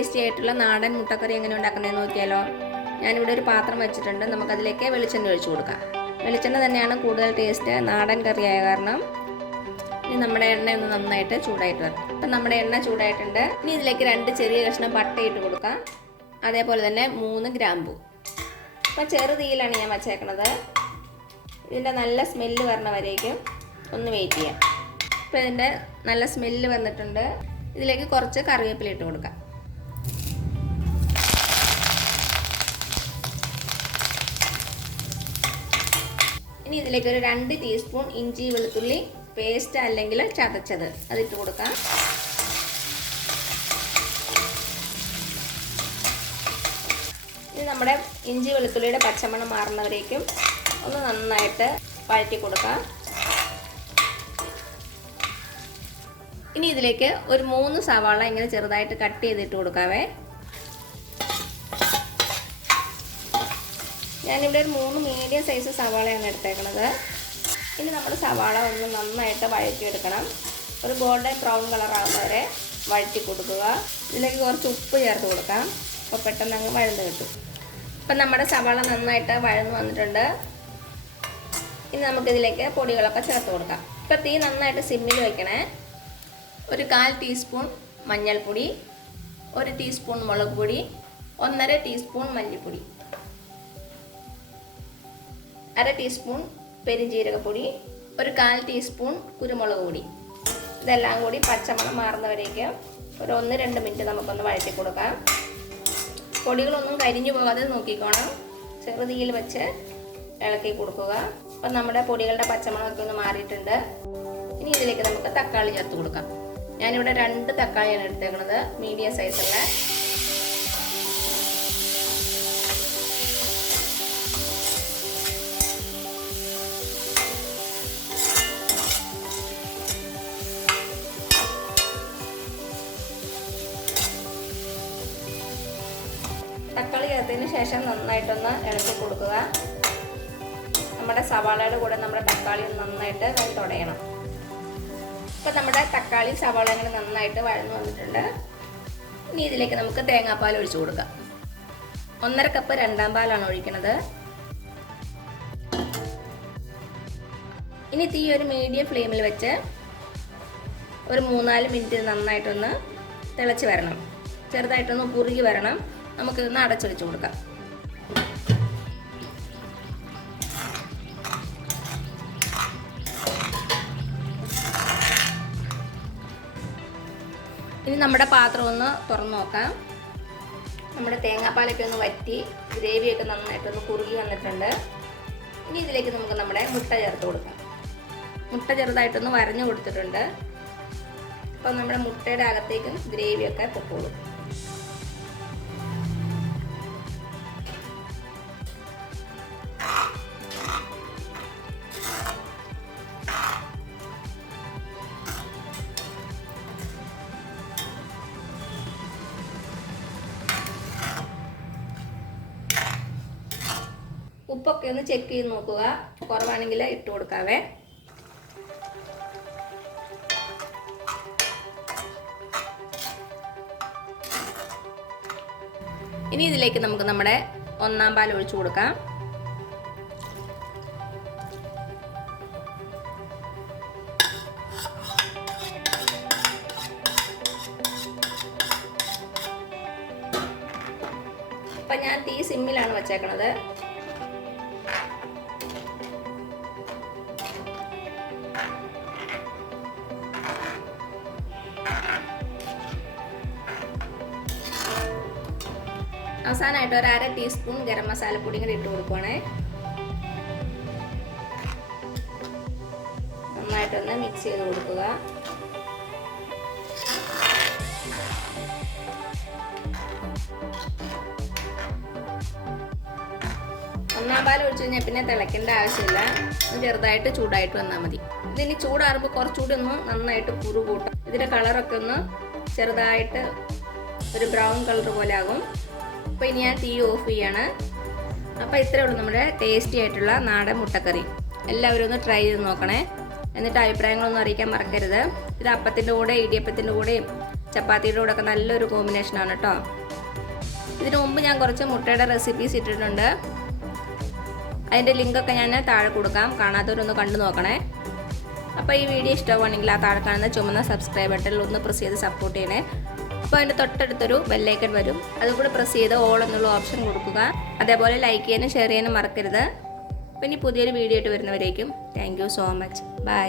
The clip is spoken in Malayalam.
ടേസ്റ്റി ആയിട്ടുള്ള നാടൻ മുട്ടക്കറി എങ്ങനെ ഉണ്ടാക്കുന്നതെന്ന് നോക്കിയാലോ. ഞാനിവിടെ ഒരു പാത്രം വെച്ചിട്ടുണ്ട്. നമുക്കതിലേക്ക് വെളിച്ചെണ്ണ ഒഴിച്ചു കൊടുക്കാം. വെളിച്ചെണ്ണ തന്നെയാണ് കൂടുതൽ ടേസ്റ്റ്, നാടൻ കറിയായ കാരണം. ഇനി നമ്മുടെ എണ്ണ ഒന്ന് നന്നായിട്ട് ചൂടായിട്ട് വരണം. അപ്പം നമ്മുടെ എണ്ണ ചൂടായിട്ടുണ്ട്. ഇനി ഇതിലേക്ക് 2 ചെറിയ കഷ്ണം പട്ട ഇട്ട് കൊടുക്കാം. അതേപോലെ തന്നെ 3 ഗ്രാമ്പു. അപ്പം ചെറു തീയിലാണ് ഞാൻ വച്ചേക്കണത്. ഇതിൻ്റെ നല്ല സ്മെല്ല് വരണ വരേക്കും ഒന്ന് വെയിറ്റ് ചെയ്യാം. ഇപ്പം ഇതിൻ്റെ നല്ല സ്മെല്ല് വന്നിട്ടുണ്ട്. ഇതിലേക്ക് കുറച്ച് കറിവേപ്പില ഇട്ട് കൊടുക്കാം. ഇനി ഇതിലേക്ക് ഒരു 2 ടീസ്പൂൺ ഇഞ്ചി വെളുത്തുള്ളി പേസ്റ്റ് അല്ലെങ്കിൽ ചതച്ചത് അതിട്ട് കൊടുക്കാം. ഇനി നമ്മുടെ ഇഞ്ചി വെളുത്തുള്ളിയുടെ പച്ചമണം മാറുന്നവരേക്കും ഒന്ന് നന്നായിട്ട് വഴറ്റി കൊടുക്കാം. ഇനി ഇതിലേക്ക് ഒരു 3 സവാള ഇങ്ങനെ ചെറുതായിട്ട് കട്ട് ചെയ്തിട്ട് കൊടുക്കാവേ. ഞാനിവിടെ ഒരു 3 മീഡിയം സൈസ് സവാളയാണ് എടുത്തേക്കുന്നത്. ഇനി നമ്മൾ സവാള ഒന്ന് നന്നായിട്ട് വഴറ്റിയെടുക്കണം. ഒരു ഗോൾഡൻ ബ്രൗൺ കളർ ആകുന്നവരെ വഴറ്റി കൊടുക്കുക. ഇതിലേക്ക് കുറച്ച് ഉപ്പ് ചേർത്ത് കൊടുക്കാം. അപ്പോൾ പെട്ടെന്ന് അങ്ങ് വഴന്ന് കിട്ടും. അപ്പം നമ്മുടെ സവാള നന്നായിട്ട് വഴന്ന് വന്നിട്ടുണ്ട്. ഇനി നമുക്കിതിലേക്ക് പൊടികളൊക്കെ ചേർത്ത് കൊടുക്കാം. ഇപ്പം തീ നന്നായിട്ട് സിമ്മിൽ വയ്ക്കണേ. ഒരു 1/4 ടീസ്പൂൺ മഞ്ഞൾപ്പൊടി, 1 ടീസ്പൂൺ മുളക് പൊടി, 1/2 ടീസ്പൂൺ മല്ലിപ്പൊടി, 1/2 ടീസ്പൂൺ പെരുംജീരകപ്പൊടി, ഒരു 1/4 ടീസ്പൂൺ കുരുമുളക് പൊടി. ഇതെല്ലാം കൂടി പച്ചമണം മാറുന്നവരേക്ക് ഒരു 1-2 മിനിറ്റ് നമുക്കൊന്ന് വഴറ്റി കൊടുക്കാം. പൊടികളൊന്നും കരിഞ്ഞു പോകാതെ നോക്കിക്കോണം. ചെറുതീയിൽ വെച്ച് ഇളക്കി കൊടുക്കുക. അപ്പം നമ്മുടെ പൊടികളുടെ പച്ചമണമൊക്കെ ഒന്ന് മാറിയിട്ടുണ്ട്. ഇനി ഇതിലേക്ക് നമുക്ക് തക്കാളി ചേർത്ത് കൊടുക്കാം. ഞാനിവിടെ 2 തക്കാളിയാണ് എടുത്തേക്കുന്നത്, മീഡിയം സൈസുള്ള. തക്കാളി ചേർത്തതിന് ശേഷം നന്നായിട്ടൊന്ന് ഇളക്കി കൊടുക്കുക. നമ്മുടെ സവാളയുടെ കൂടെ നമ്മുടെ തക്കാളി നന്നായിട്ട് തുടയണം. ഇപ്പം നമ്മുടെ തക്കാളി സവാള അങ്ങനെ നന്നായിട്ട് വഴന്നു വന്നിട്ടുണ്ട്. ഇനി ഇതിലേക്ക് നമുക്ക് തേങ്ങാപ്പാൽ ഒഴിച്ചു കൊടുക്കാം. 1/2 കപ്പ് രണ്ടാം പാലാണ് ഒഴിക്കുന്നത്. ഇനി തീ ഒരു മീഡിയം ഫ്ലെയിമിൽ വെച്ച് ഒരു 3-4 മിനിറ്റ് നന്നായിട്ടൊന്ന് തിളച്ച് വരണം. ചെറുതായിട്ടൊന്ന് കുറുകി വരണം. നമുക്കിതൊന്ന് അടച്ചു വെച്ച് കൊടുക്കാം. ഇനി നമ്മുടെ പാത്രം ഒന്ന് തുറന്നു നോക്കാം. നമ്മുടെ തേങ്ങാപ്പാലൊക്കെ ഒന്ന് വറ്റി ഗ്രേവിയൊക്കെ നന്നായിട്ടൊന്ന് കുറുകി വന്നിട്ടുണ്ട്. ഇനി ഇതിലേക്ക് നമുക്ക് നമ്മുടെ മുട്ട ചേർത്ത് കൊടുക്കാം. മുട്ട ചെറുതായിട്ടൊന്ന് വരഞ്ഞു കൊടുത്തിട്ടുണ്ട്. അപ്പം നമ്മുടെ മുട്ടയുടെ അകത്തേക്ക് ഗ്രേവിയൊക്കെ പൊക്കോളും. ഉപ്പൊക്കെ ഒന്ന് ചെക്ക് ചെയ്ത് നോക്കുക. കുറവാണെങ്കിൽ ഇട്ട് കൊടുക്കാവേ. ഇനി ഇതിലേക്ക് നമുക്ക് നമ്മുടെ 1-ാം പാൽ ഒഴിച്ചു കൊടുക്കാം. അപ്പം ഞാൻ തീ സിമ്മിലാണ് വച്ചേക്കണത്. അവസാനമായിട്ട് ഒരു 1/2 ടീസ്പൂൺ ഗരം മസാലപ്പൊടി കൂടി ഇട്ട് കൊടുക്കുവാണേ. നന്നായിട്ടൊന്ന് മിക്സ് ചെയ്ത് കൊടുക്കുക. ഒന്നാം പാൽ ഒഴിച്ചു കഴിഞ്ഞാൽ പിന്നെ തിളയ്ക്കേണ്ട ആവശ്യമില്ല. ചെറുതായിട്ട് ചൂടായിട്ട് വന്നാൽ മതി. ഇതിന് ചൂടാറുമ്പോൾ കുറച്ചുകൂടി ഒന്ന് നന്നായിട്ട് കുരു കൂട്ടും. ഇതിൻ്റെ കളറൊക്കെ ഒന്ന് ചെറുതായിട്ട് ഒരു ബ്രൗൺ കളർ പോലെ ആകും. അപ്പോൾ ഇനി ഞാൻ തീ ഓഫ് ചെയ്യാണ്. അപ്പോൾ ഇത്രയേ ഉള്ളൂ നമ്മുടെ ടേസ്റ്റി ആയിട്ടുള്ള നാടൻ മുട്ടക്കറി. എല്ലാവരും ഒന്ന് ട്രൈ ചെയ്ത് നോക്കണേ. എന്നിട്ട് അഭിപ്രായങ്ങളൊന്നും അറിയിക്കാൻ മറക്കരുത്. ഇത് അപ്പത്തിൻ്റെ കൂടെ ഇടിയപ്പത്തിൻ്റെ കൂടെയും ചപ്പാത്തിയുടെ കൂടെ ഒക്കെ നല്ലൊരു കോമ്പിനേഷനാണ് കേട്ടോ. ഇതിനു മുമ്പ് ഞാൻ കുറച്ച് മുട്ടയുടെ റെസിപ്പീസ് ഇട്ടിട്ടുണ്ട്. അതിൻ്റെ ലിങ്കൊക്കെ ഞാൻ താഴെ കൊടുക്കാം, കാണാത്തവരൊന്ന് കണ്ടു നോക്കണേ. അപ്പോൾ ഈ വീഡിയോ ഇഷ്ടമാണെങ്കിൽ ആ താഴെ കാണുന്ന ചുമന്ന സബ്സ്ക്രൈബ് ബട്ടണിൽ ഒന്ന് പ്രസ് ചെയ്ത് സപ്പോർട്ട് ചെയ്യണേ. അപ്പോൾ അതിൻ്റെ തൊട്ടടുത്തൊരു ബെല്ലൈക്കൺ വരും, അതുകൂടെ പ്രസ് ചെയ്ത് ഓൾ എന്നുള്ള ഓപ്ഷൻ കൊടുക്കുക. അതേപോലെ ലൈക്ക് ചെയ്യാനും ഷെയർ ചെയ്യാനും മറക്കരുത്. പിന്നെ പുതിയൊരു വീഡിയോ ആയിട്ട് വരുന്നവരേക്കും thank you so much. By.